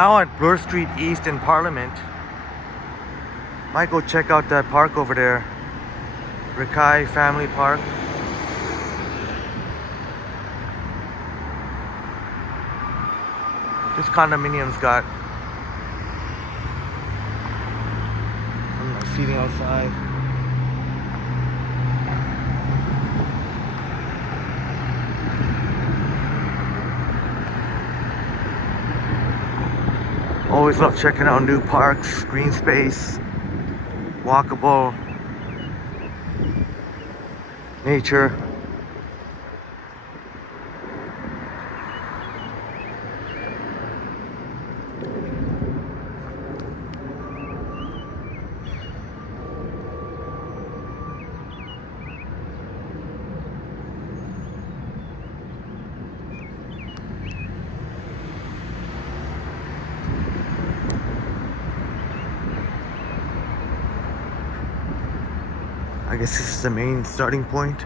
Now at Bloor Street East in Parliament. Might go check out that park over there. Rikai Family Park. This condominium's got seating outside. Always love checking out new parks, green space, walkable, nature. I guess this is the main starting point.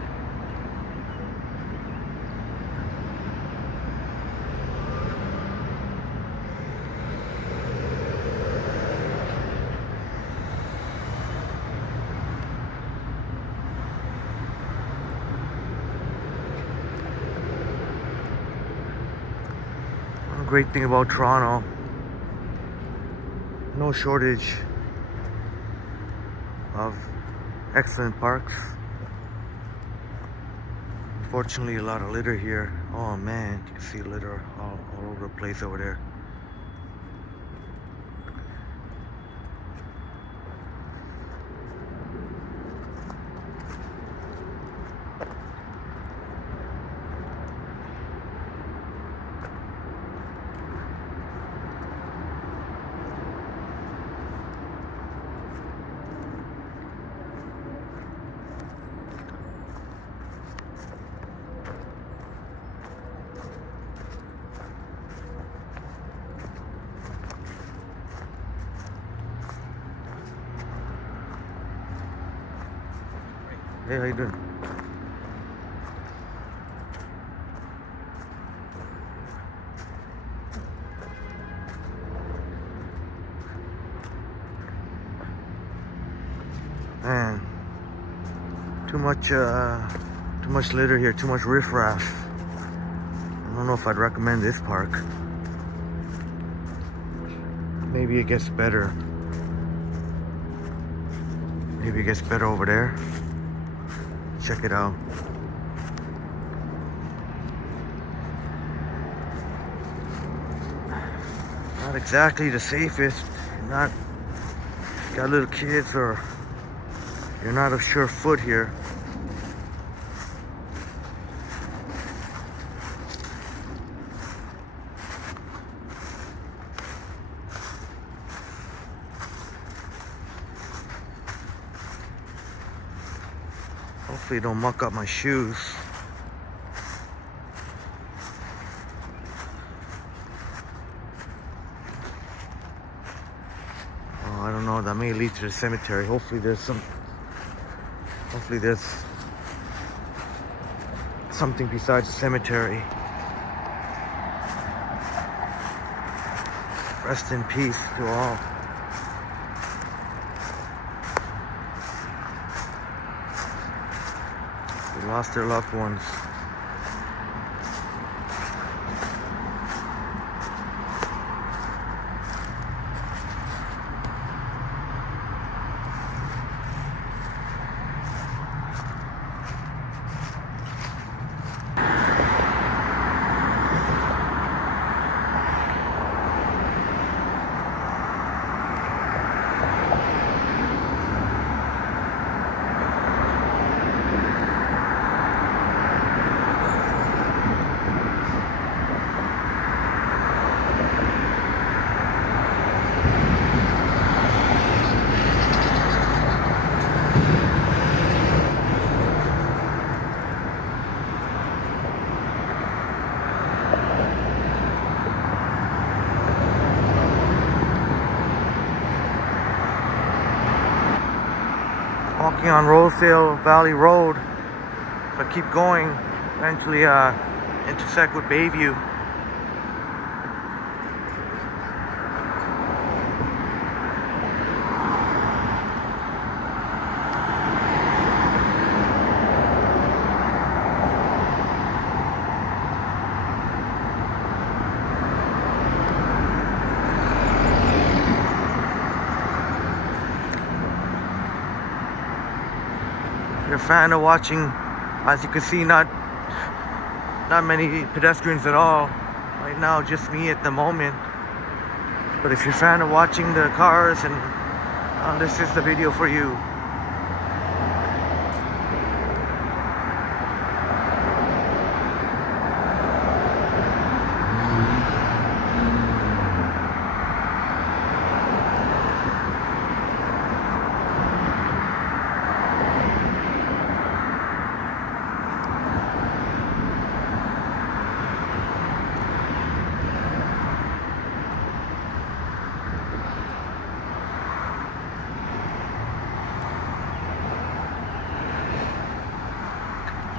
One great thing about Toronto, no shortage of excellent parks. Unfortunately, a lot of litter here. Oh man, you can see litter all over the place over there. Hey, how you doing? Man, too much litter here, too much riffraff. I don't know if I'd recommend this park. Maybe it gets better. Maybe it gets better over there. Check it out. Not exactly the safest. Not got little kids or you're not a sure foot here. Hopefully don't muck up my shoes. Oh, I don't know, that may lead to the cemetery. Hopefully there's something besides the cemetery. Rest in peace to all. They lost their loved ones. Walking on Rosedale Valley Road. If I keep going, eventually intersect with Bayview. you're a fan of watching, as you can see, not many pedestrians at all right now, just me at the moment. But if you're a fan of watching the cars, and this is the video for you.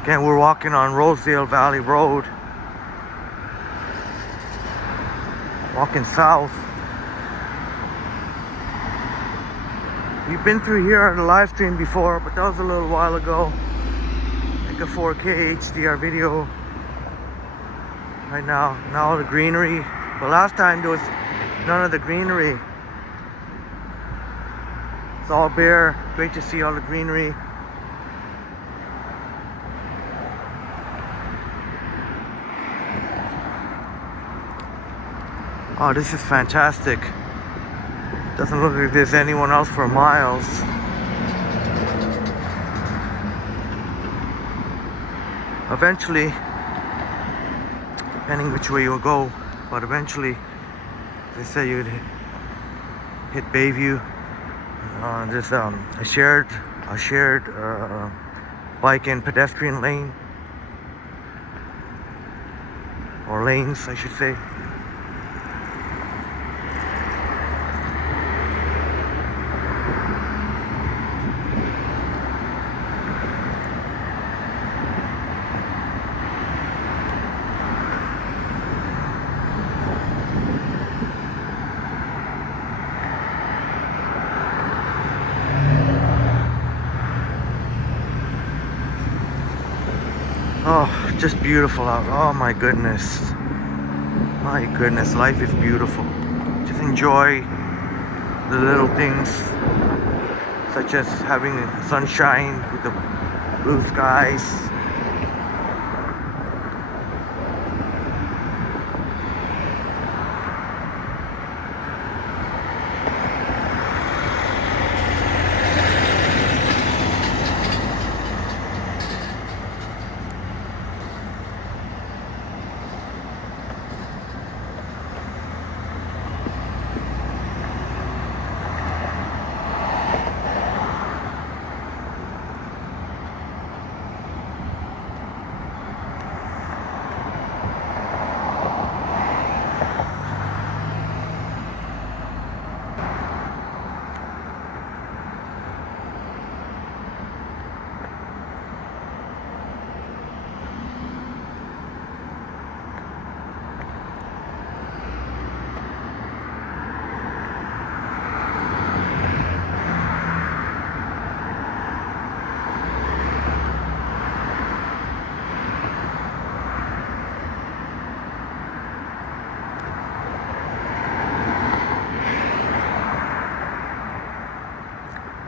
Again, we're walking on Rosedale Valley Road, walking south. We've been through here on the live stream before, but that was a little while ago. Like a 4K HDR video. Right now, all the greenery. But last time there was none of the greenery. It's all bare. Great to see all the greenery. Oh, this is fantastic. Doesn't look like there's anyone else for miles. Eventually, depending which way you'll go, but eventually, they say you'd hit Bayview. There's a shared bike and pedestrian lane, or lanes, I should say. Oh, just beautiful out. Oh my goodness. My goodness, life is beautiful. Just enjoy the little things, such as having sunshine with the blue skies.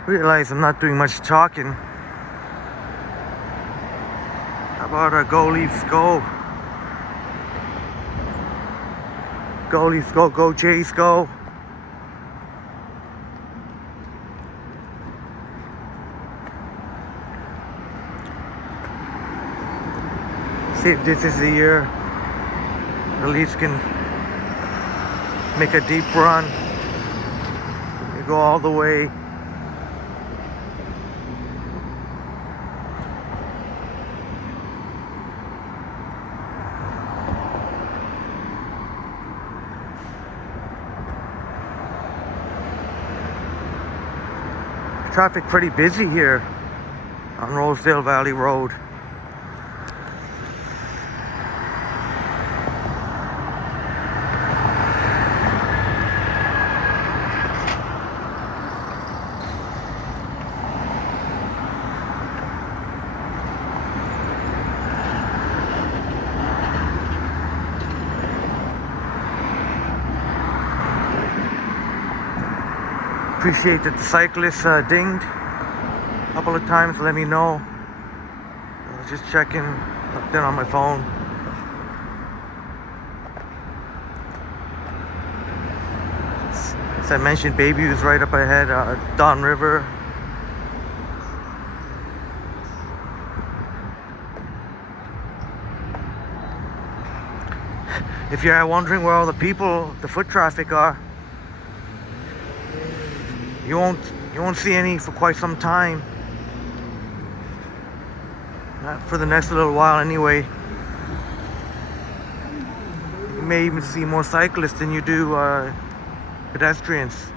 Realize I'm not doing much talking. How about go Leafs go? Go Leafs go, go Jays go. See if this is the year the Leafs can make a deep run. They go all the way. Traffic pretty busy here on Rosedale Valley Road. Appreciate that the cyclist dinged a couple of times, let me know. Just checking. Looked in on my phone. As I mentioned, Bayview's right up ahead. Don River. If you're wondering where all the people, the foot traffic are, you won't see any for quite some time. Not for the next little while anyway. You may even see more cyclists than you do pedestrians.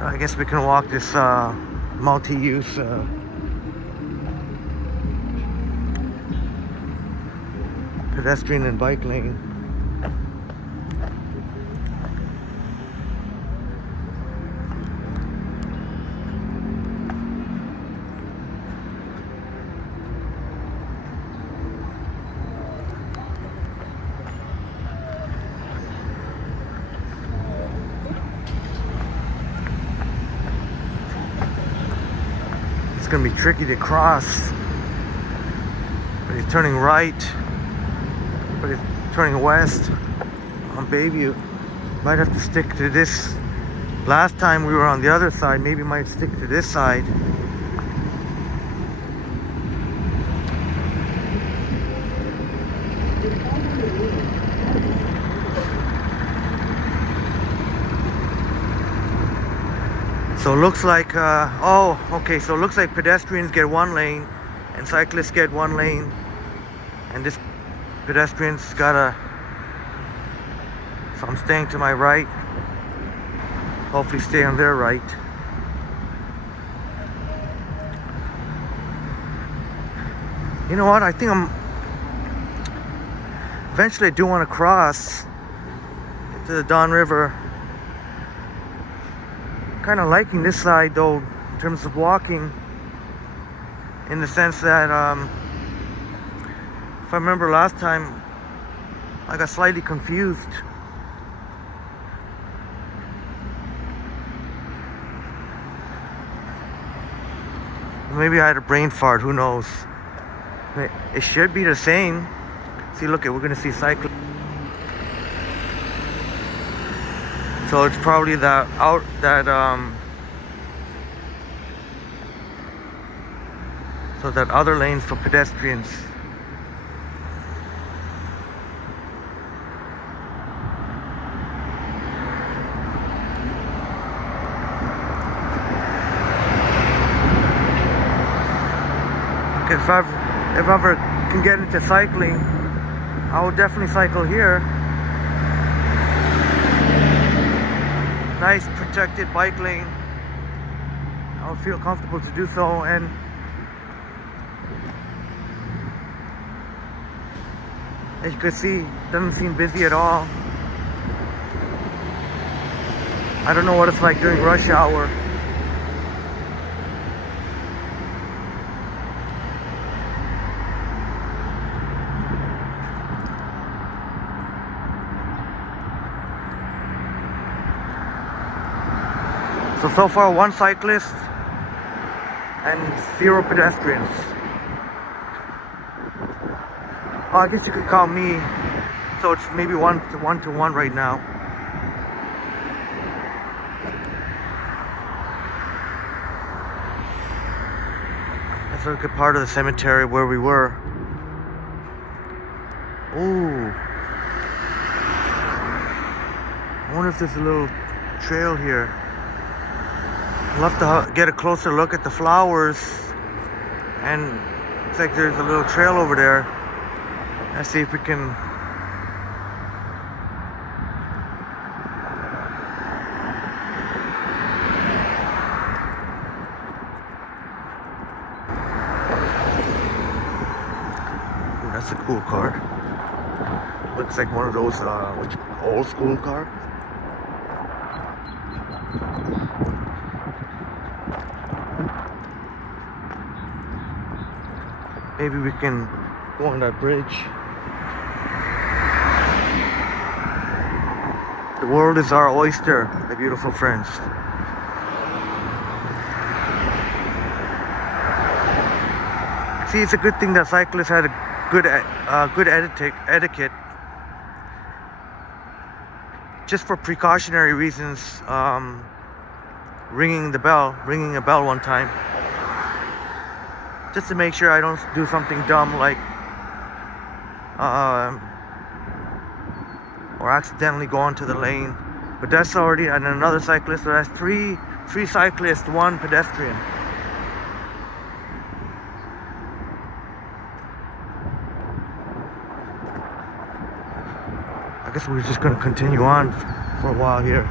I guess we can walk this multi-use pedestrian and bike lane. It's gonna be tricky to cross, but he's turning right, but he's turning west on Bayview. Might have to stick to this. Last time we were on the other side, maybe might stick to this side. So it looks like, oh, okay, so it looks like pedestrians get one lane and cyclists get one lane. And this pedestrian's gotta, so I'm staying to my right. Hopefully stay on their right. You know what, I think eventually I do want to cross to the Don River. Kind of liking this side though in terms of walking, in the sense that if I remember last time I got slightly confused. Maybe I had a brain fart, who knows. It should be the same. See, look, we're gonna see cyclists. So it's probably so that other lane's for pedestrians. Okay, if I ever can get into cycling, I will definitely cycle here. Nice protected bike lane. I would feel comfortable to do so, and as you can see, it doesn't seem busy at all. I don't know what it's like during rush hour. So far, one cyclist and 0 pedestrians. Oh, I guess you could count me. So it's maybe 1 to 1 right now. Let's look at part of the cemetery where we were. Ooh. I wonder if there's a little trail here. I'd love to get a closer look at the flowers, and it's like there's a little trail over there. Let's see if we can. Ooh, that's a cool car. Looks like one of those old school cars. Maybe we can go on that bridge. The world is our oyster, my beautiful friends. See, it's a good thing that cyclists had a good etiquette, just for precautionary reasons. Ringing a bell one time, just to make sure I don't do something dumb like or accidentally go onto the lane. But that's already, and another cyclist, so that's three cyclists, one pedestrian. I guess we're just going to continue on for a while here.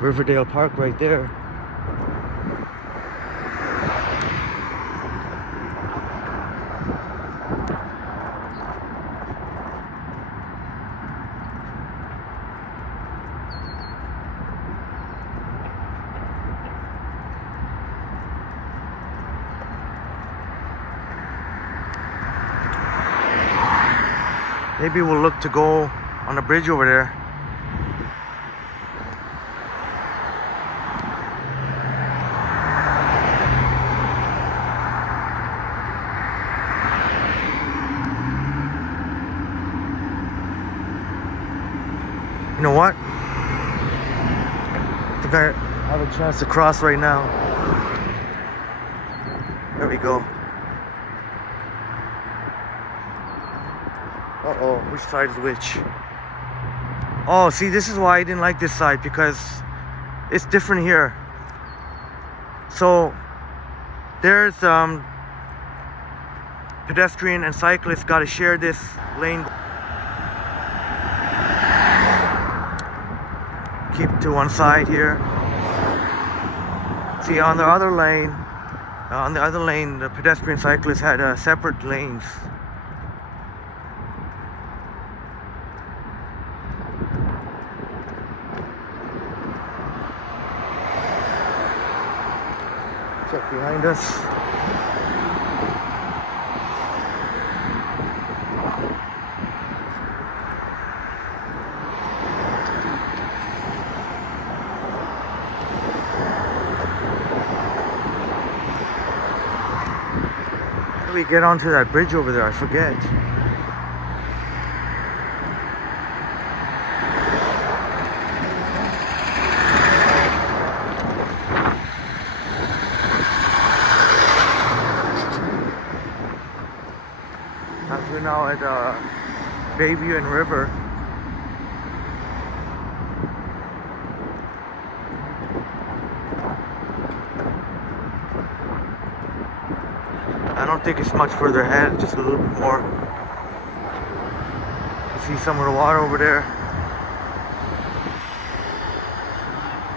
Riverdale Park right there. Maybe we'll look to go on the bridge over there. You know what? I think I have a chance to cross right now. There we go. Uh-oh, which side is which? Oh, see, this is why I didn't like this side, because it's different here. So there's pedestrian and cyclists got to share this lane. Keep to one side here. See, on the other lane, the pedestrian cyclists had separate lanes. Check behind us. How do we get onto that bridge over there? I forget. We're now at Bayview and River. I don't think it's much further ahead, just a little bit more. You see some of the water over there.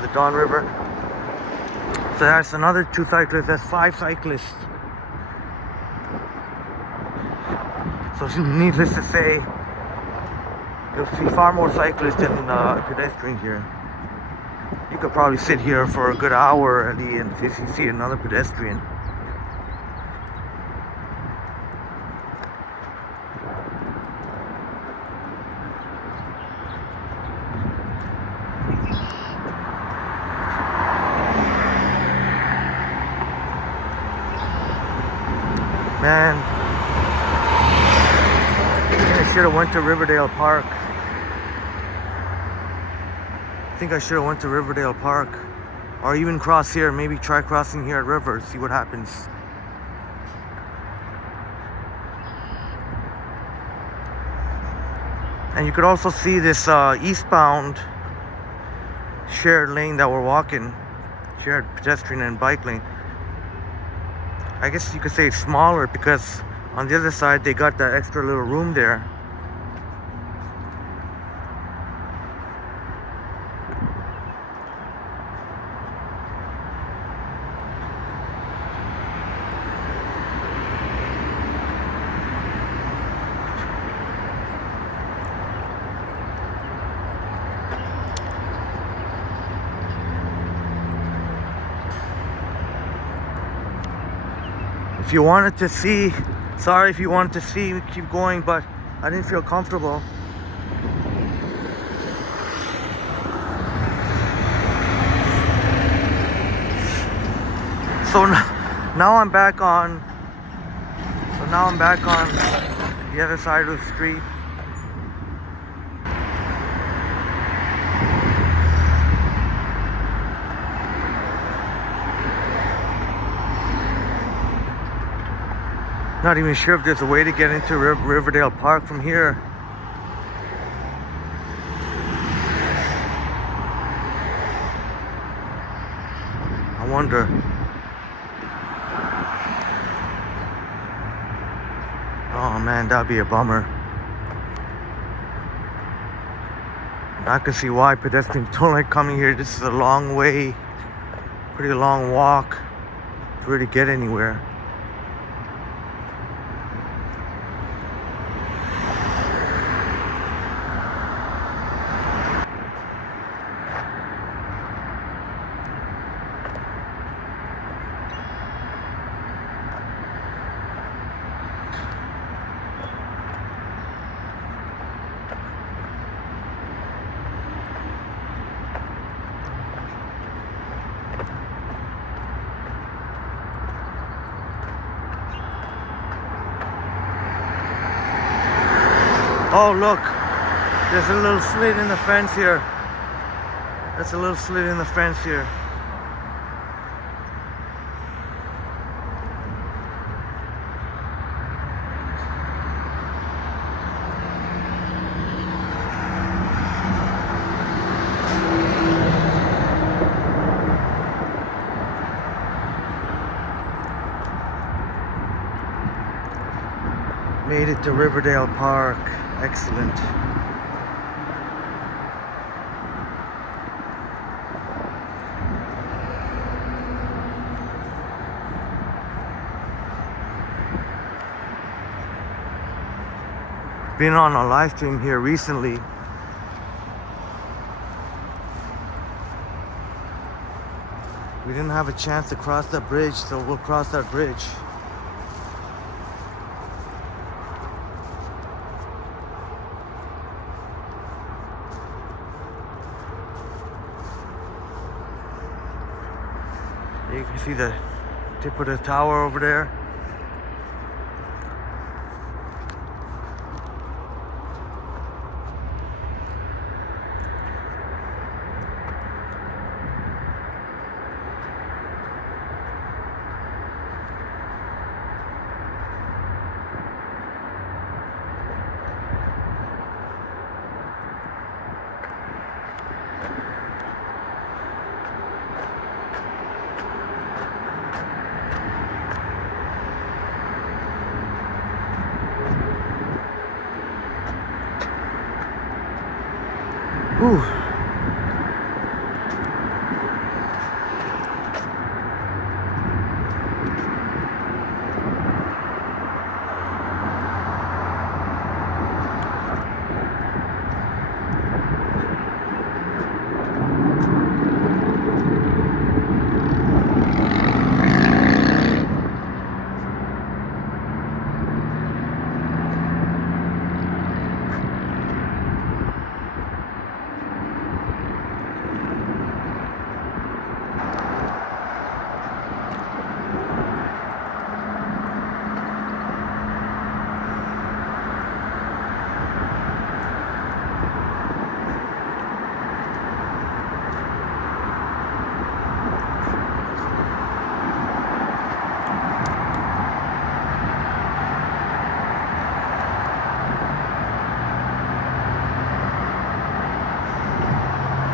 The Don River. So that's another 2 cyclists, that's 5 cyclists. So needless to say, you'll see far more cyclists than pedestrians here. You could probably sit here for a good hour at the end if you see another pedestrian. Man, I should have went to Riverdale Park. I think I should have went to Riverdale Park, or even cross here. Maybe try crossing here at River, see what happens. And you could also see this eastbound shared lane that we're walking, shared pedestrian and bike lane. I guess you could say it's smaller because on the other side they got that extra little room there. If you wanted to see Sorry if you wanted to see me keep going, but I didn't feel comfortable. So now I'm back on. So now I'm back on the other side of the street. Not even sure if there's a way to get into Riverdale Park from here. I wonder. Oh man, that'd be a bummer. I can see why pedestrians don't like coming here. This is a long way, pretty long walk for you to get anywhere. Oh look, there's a little slit in the fence here. That's a little slit in the fence here. Made it to Riverdale Park. Excellent. Been on a live stream here recently. We didn't have a chance to cross that bridge, so we'll cross that bridge. You can see the tip of the tower over there. Whew.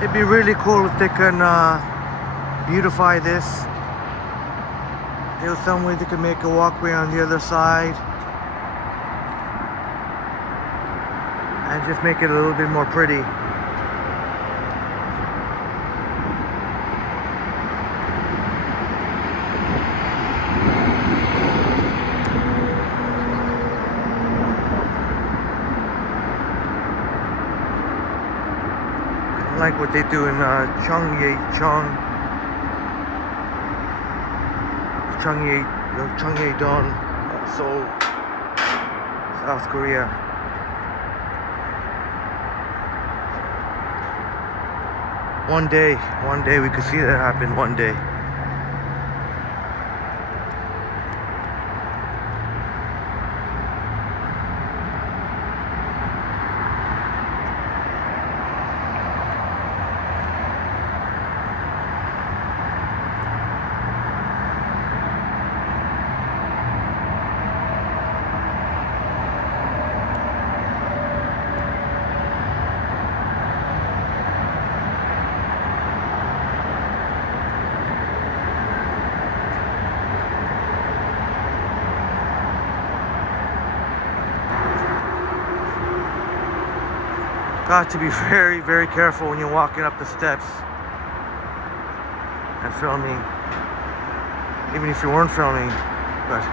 It'd be really cool if they can beautify this. There's some way they can make a walkway on the other side and just make it a little bit more pretty. Like what they do in Changye-don. So South Korea. One day we could see that happen one day. Got to be very, very careful when you're walking up the steps and filming, even if you weren't filming, but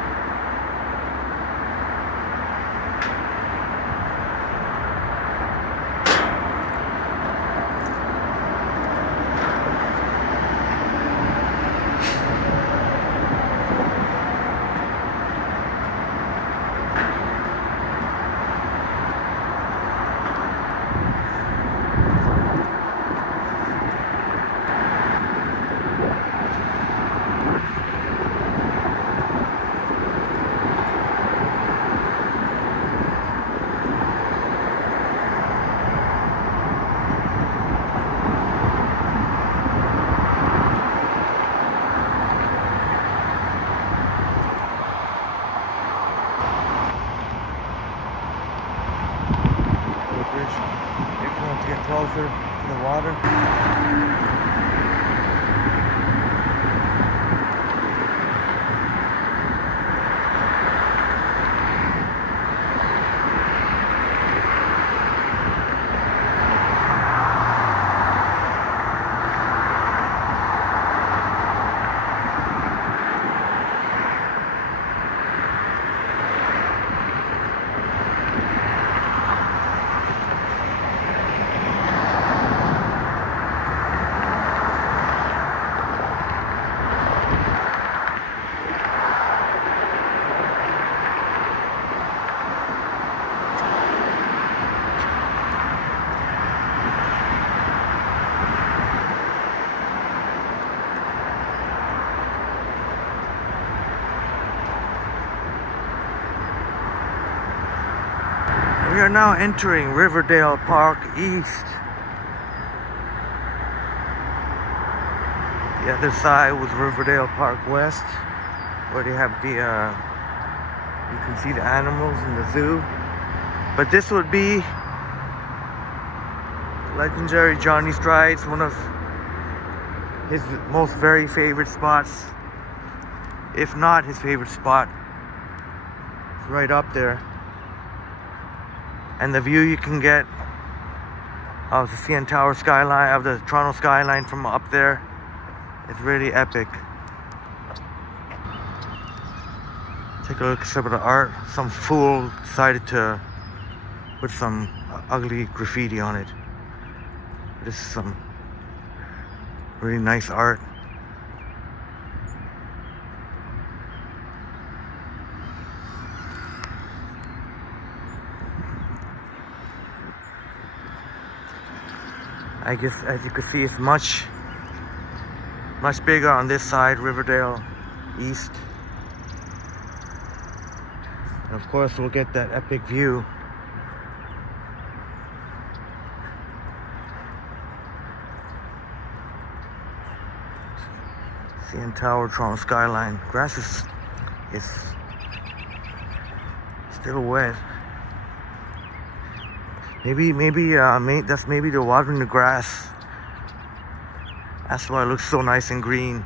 if you want to get closer to the water. We are now entering Riverdale Park East. The other side was Riverdale Park West, where they have the, you can see the animals in the zoo. But this would be legendary Johnny Strides, one of his most very favorite spots, if not his favorite spot. It's right up there. And the view you can get of the CN Tower skyline, of the Toronto skyline from up there, is really epic. Take a look at some of the art. Some fool decided to put some ugly graffiti on it. This is some really nice art. I guess, as you can see, it's much bigger on this side, Riverdale East. And of course, we'll get that epic view. CN Tower, Toronto skyline. Grass is still wet. Maybe that's maybe they're watering the grass. That's why it looks so nice and green.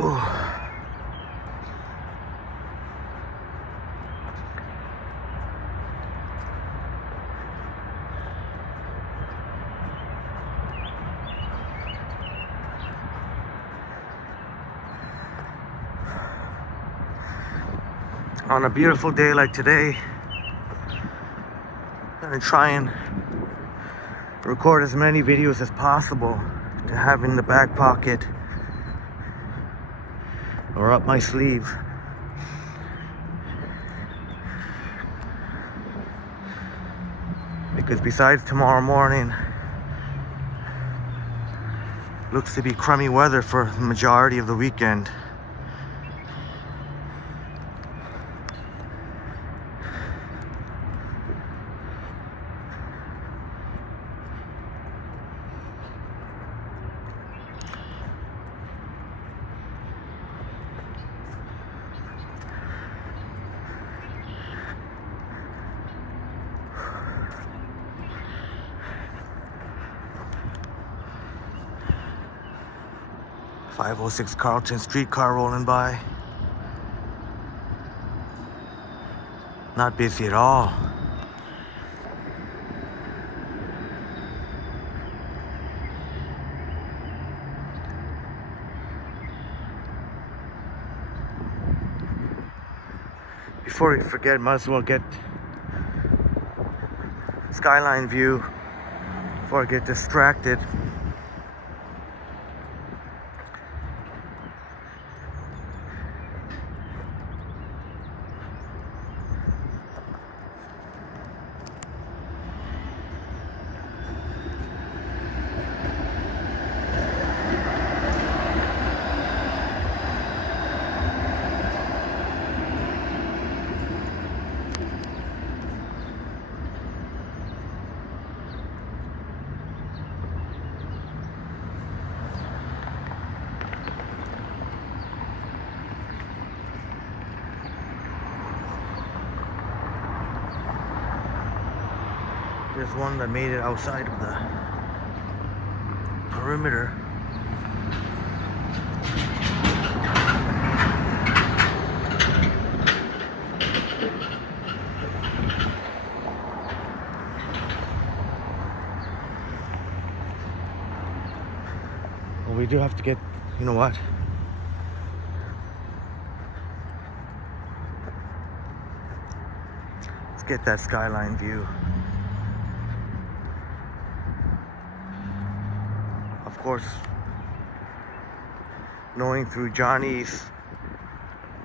Ooh. On a beautiful day like today, gonna try and record as many videos as possible to have in the back pocket or up my sleeve. Because besides tomorrow morning, looks to be crummy weather for the majority of the weekend. .506 Carlton streetcar rolling by. Not busy at all. Before we forget, might as well get skyline view before I get distracted. There's one that made it outside of the perimeter. Well, we do have to get, you know what? Let's get that skyline view. Of course, knowing through Johnny's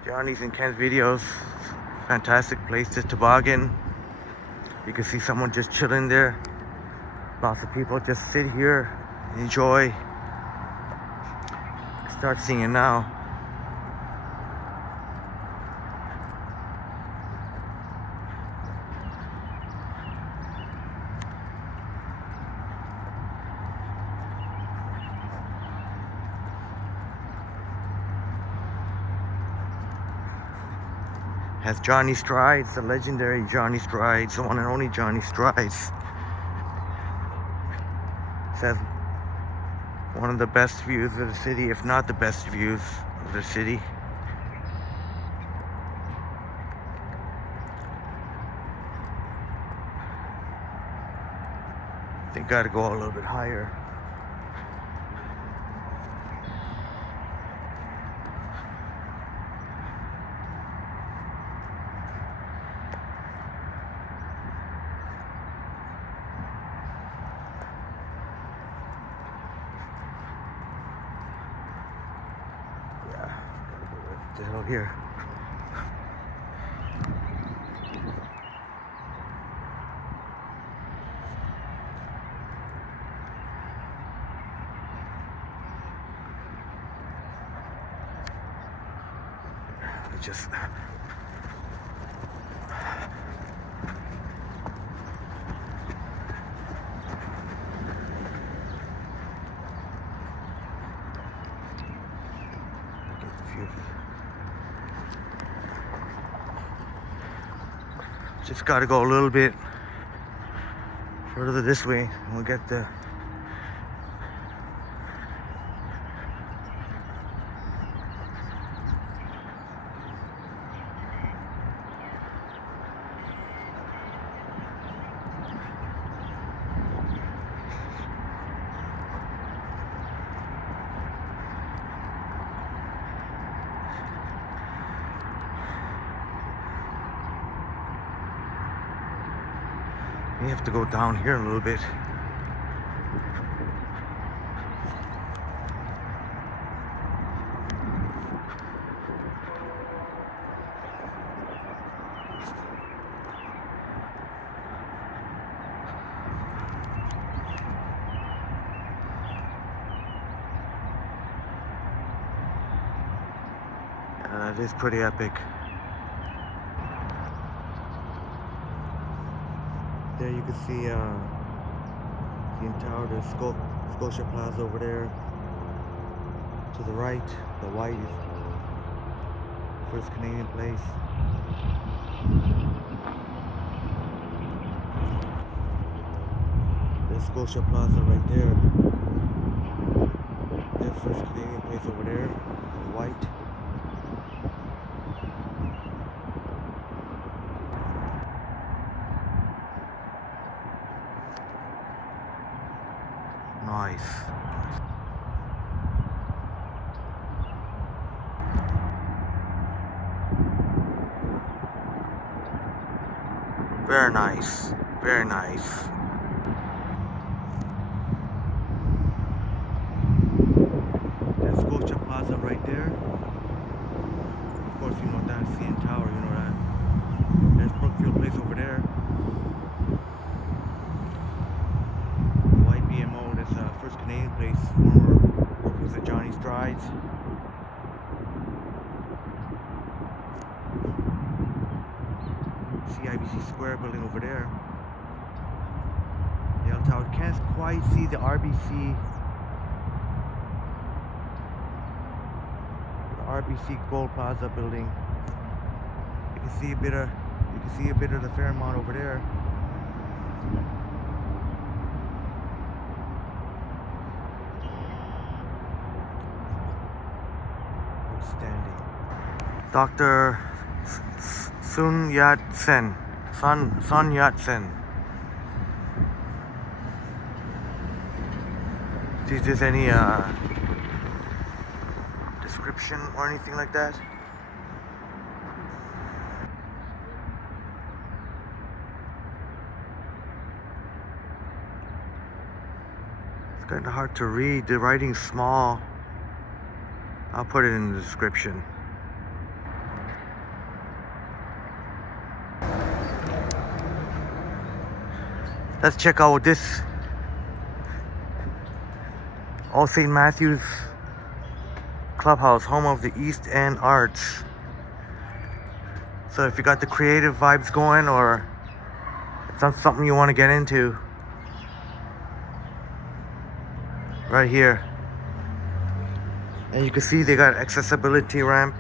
and Ken's videos, fantastic place to toboggan. You can see someone just chilling there. Lots of people just sit here, enjoy. Start seeing it now. Has Johnny Strides, the legendary Johnny Strides, the one and only Johnny Strides. Says one of the best views of the city, if not the best views of the city. They gotta go a little bit higher. The hell here? Just got to go a little bit further this way and we'll get the We have to go down here a little bit. It is pretty epic. There you can see the Tower, the Scotia Plaza over there. To the right, the white first Canadian place. There's Scotia Plaza right there. There's first Canadian place over there, the white. Nice. Very nice. Very nice. There's Scotia Plaza right there. Of course, you know that CN Tower, you know that. There's Brookfield Place over there. First Canadian place, former was at Johnny Strides. CIBC Square building over there. The L Tower. Can't quite see the RBC Gold Plaza building. You can see a bit of the Fairmont over there. Outstanding. Dr. Sun Yat-sen. Sun Yat-sen. See if there's any description or anything like that. It's kind of hard to read. The writing's small. I'll put it in the description. Let's check out this All St. Matthew's Clubhouse, home of the East End Arts. So if you got the creative vibes going, or it's not something you want to get into, right here. And you can see they got accessibility ramp